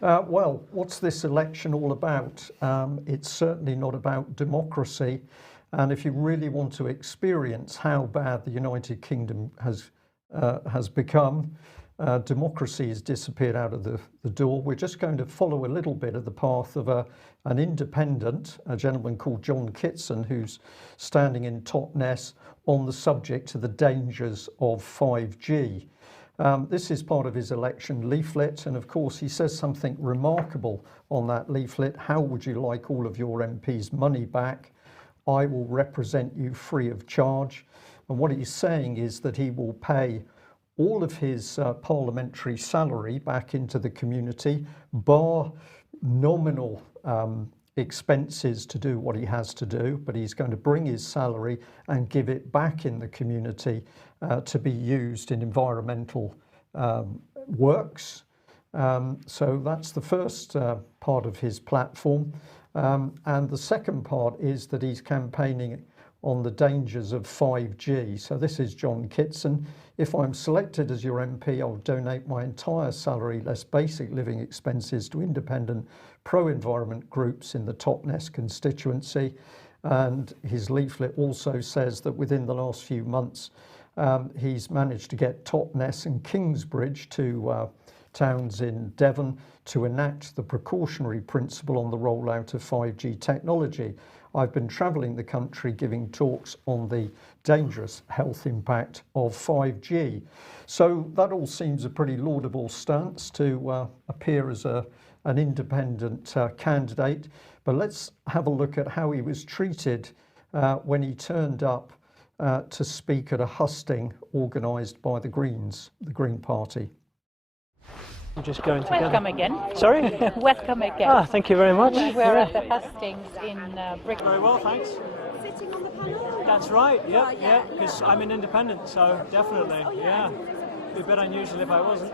Well, what's this election all about? It's certainly not about democracy. And if you really want to experience how bad the United Kingdom has become, democracy has disappeared out of the door. We're just going to follow a little bit of the path of an independent, a gentleman called John Kitson, who's standing in Totnes on the subject of the dangers of 5G. This is part of his election leaflet, and of course he says something remarkable on that leaflet. How would you like all of your MPs' money back? I will represent you free of charge. And what he's saying is that he will pay all of his parliamentary salary back into the community, bar nominal expenses to do what he has to do, but he's going to bring his salary and give it back in the community to be used in environmental works. So that's the first part of his platform. And the second part is that he's campaigning on the dangers of 5G. So this is John Kitson. If I'm selected as your MP, I'll donate my entire salary less basic living expenses to independent pro-environment groups in the Totnes constituency. And his leaflet also says that within the last few months, he's managed to get Totnes and Kingsbridge, two towns in Devon, to enact the precautionary principle on the rollout of 5G technology. I've been travelling the country giving talks on the dangerous health impact of 5G. So that all seems a pretty laudable stance to appear as an independent candidate. But let's have a look at how he was treated when he turned up to speak at a hustings organised by the Greens, the Green Party. I'm just going together. Welcome again. Sorry? Welcome again. Ah, thank you very much. We were at the hustings in Britain. Very well, thanks. Sitting on the panel? That's right, yeah, because I'm an independent, so definitely, yeah. Be a bit unusual if I wasn't.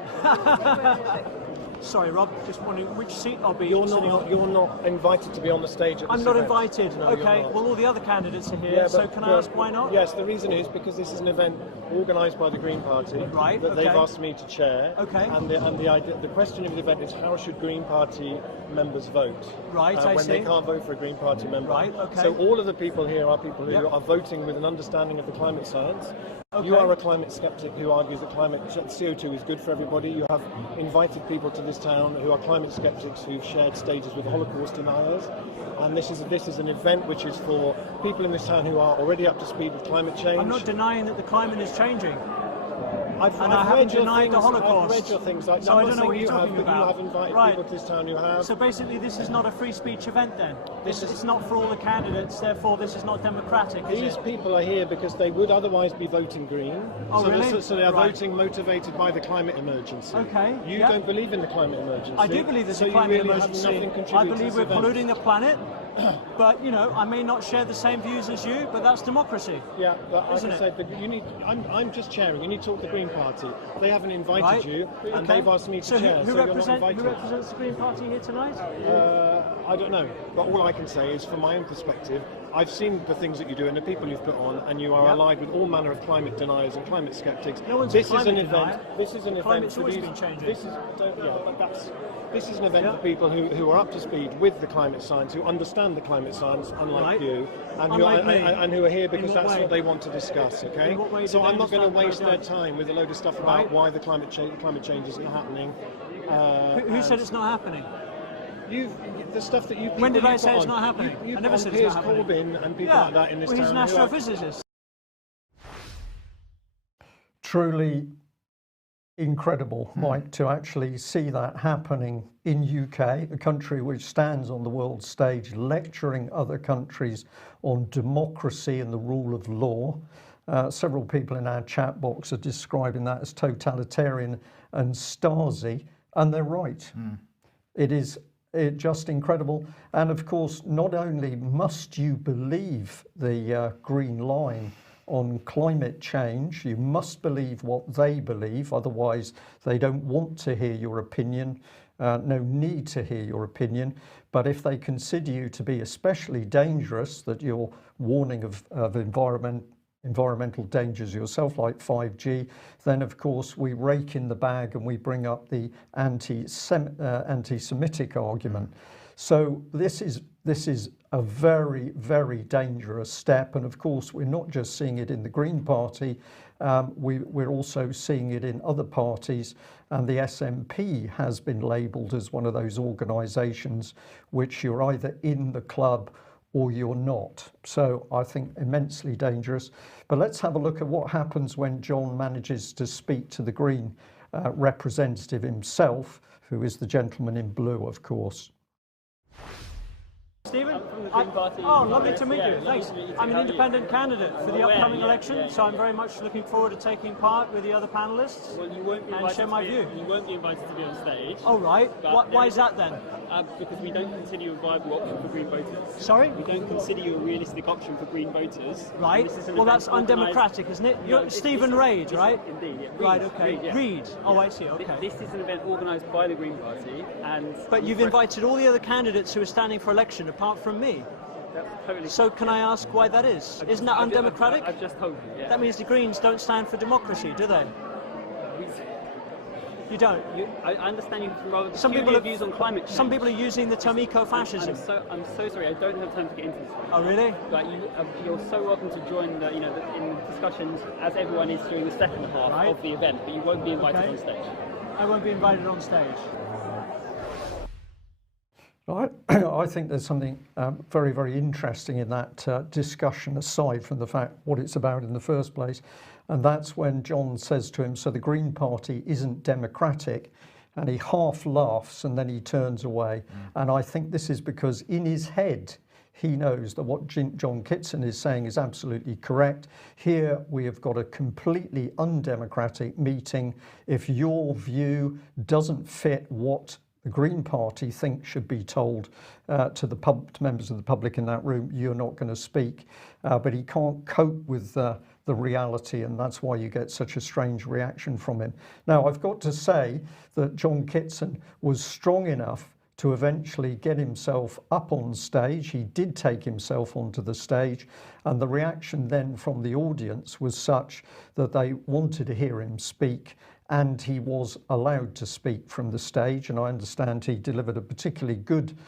Sorry, Rob, just wondering which seat I'll be sitting on. You're not invited to be on the stage at this I'm not event. invited. No, okay, you're not. well, all the other candidates are here, Yeah, so can I ask why not? Yes, the reason is because this is an event organised by the Green Party Right, that they've okay. asked me to chair. Okay. And the question of the event is how should Green Party members vote? Right, I when see. they can't vote for a Green Party member. Right, okay. So all of the people here are people who Yep. are voting with an understanding of the climate science. Okay. You are a climate skeptic who argues that CO2 is good for everybody. You have invited people to this town who are climate skeptics who've shared stages with Holocaust deniers. And this is an event which is for people in this town who are already up to speed with climate change. I'm not denying that the climate is changing. I've haven't read your denied things, the Holocaust. I've read your things. So I don't know what you're talking but about. you have invited Right. people to this town who have. So basically, this is not a free speech event then? It's not for all the candidates, therefore this is not democratic, is These it? people are here because they would otherwise be voting Green. Oh, so really? So they are Right. voting motivated by the climate emergency. Okay, You yeah. don't believe in the climate emergency. I do believe there's so a climate you really emergency. Have nothing I contributed to believe this we're event. polluting the planet, but you know, I may not share the same views as you, but that's democracy. Yeah, but Isn't like I it? said, but you need. I'm just chairing. You need to talk to the Green Party. They haven't invited Right? you, and Okay. they've asked me to So chair. who so you're not invited. represents the Green Party here tonight? I don't know, but all I can say is, from my own perspective, I've seen the things that you do and the people you've put on, and you are Yep. allied with all manner of climate deniers and climate skeptics. No one's this a is an climate event. denier. This is an event Climate's for always these. been changing. This is this is an event Yeah. for people who are up to speed with the climate science, who understand the climate science, unlike Right. you, and Unlike me. and who are here because what that's way? what they want to discuss. Okay, In what way so do they I'm not going to understand waste what their I don't? time with a load of stuff about Right. why the climate change isn't happening. Who said it's not happening? The stuff that you. When did people I you say put it's on, not happening? You I never put said on it's Piers not happening. Corbyn and people Yeah, like that in this well, he's town. an who are- astrophysicist. Truly incredible, Mike, to actually see that happening in UK, a country which stands on the world stage lecturing other countries on democracy and the rule of law. Several people in our chat box are describing that as totalitarian and Stasi, and they're right. It is just incredible. And of course, not only must you believe the Green Line on climate change, you must believe what they believe, otherwise they don't want to hear your opinion, no need to hear your opinion. But if they consider you to be especially dangerous, that you're warning of environmental dangers yourself, like 5G, then of course we rake in the bag and we bring up the anti-Semitic argument. So this is a very, very dangerous step, and of course we're not just seeing it in the Green Party, we're also seeing it in other parties, and the SNP has been labelled as one of those organisations which you're either in the club or you're not. So I think immensely dangerous. But let's have a look at what happens when John manages to speak to the Green representative himself, who is the gentleman in blue, of course. Stephen? From the Green Party. Oh, lovely to meet you. Yeah, Thanks. lovely to I'm an know you. independent candidate for the Aware, upcoming yeah, election, yeah. so I'm very much looking forward to taking part with the other panellists Well, you won't be and invited share to my be, view. You won't be invited to be on stage. Oh, right. But Why is that then? Because we don't consider you a viable option for Green voters. Sorry? We don't consider you a realistic option for Green voters. Right. This is an Well, event that's organised- undemocratic, isn't it? No, You're it's- Stephen it's- Reid, it's- right? Indeed, yeah. Right, Reid, okay. yeah. Reid. Oh, I see, okay. This is an event organised by the Green Party, and... But you've invited all the other candidates who are standing for election, apart from me. That's totally... So can I ask why that is? Isn't that undemocratic? I've just told you, yeah. That means the Greens don't stand for democracy, do they? You don't? I understand you have rather Some peculiar people views on climate change. Some people are using the term eco-fascism. I'm so sorry, I don't have time to get into this. Oh, really? Like you're so welcome to join the, in discussions as everyone is during the second half Right. of the event, but you won't be invited Okay. on stage. I won't be invited on stage. I think there's something very, very interesting in that discussion, aside from the fact what it's about in the first place. And that's when John says to him, so the Green Party isn't democratic, and he half laughs and then he turns away. And I think this is because in his head, he knows that what John Kitson is saying is absolutely correct. Here we have got a completely undemocratic meeting. If your view doesn't fit what the Green Party think should be told to members of the public in that room, you're not going to speak. But he can't cope with the reality, and that's why you get such a strange reaction from him. Now, I've got to say that John Kitson was strong enough to eventually get himself up on stage. He did take himself onto the stage, and the reaction then from the audience was such that they wanted to hear him speak, and he was allowed to speak from the stage. And I understand he delivered a particularly good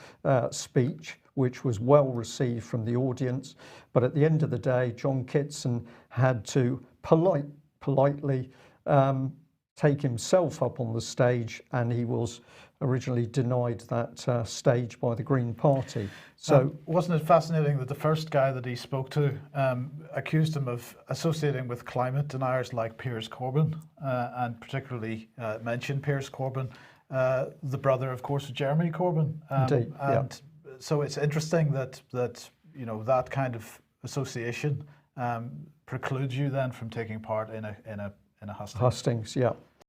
speech, which was well received from the audience. But at the end of the day, John Kitson had to politely take himself up on the stage, and he was originally denied that stage by the Green Party. So wasn't it fascinating that the first guy that he spoke to accused him of associating with climate deniers like Piers Corbyn, and particularly mentioned Piers Corbyn, the brother, of course, of Jeremy Corbyn. Indeed, yeah. And so it's interesting that that kind of association precludes you then from taking part in a hustings. Hustings, yeah.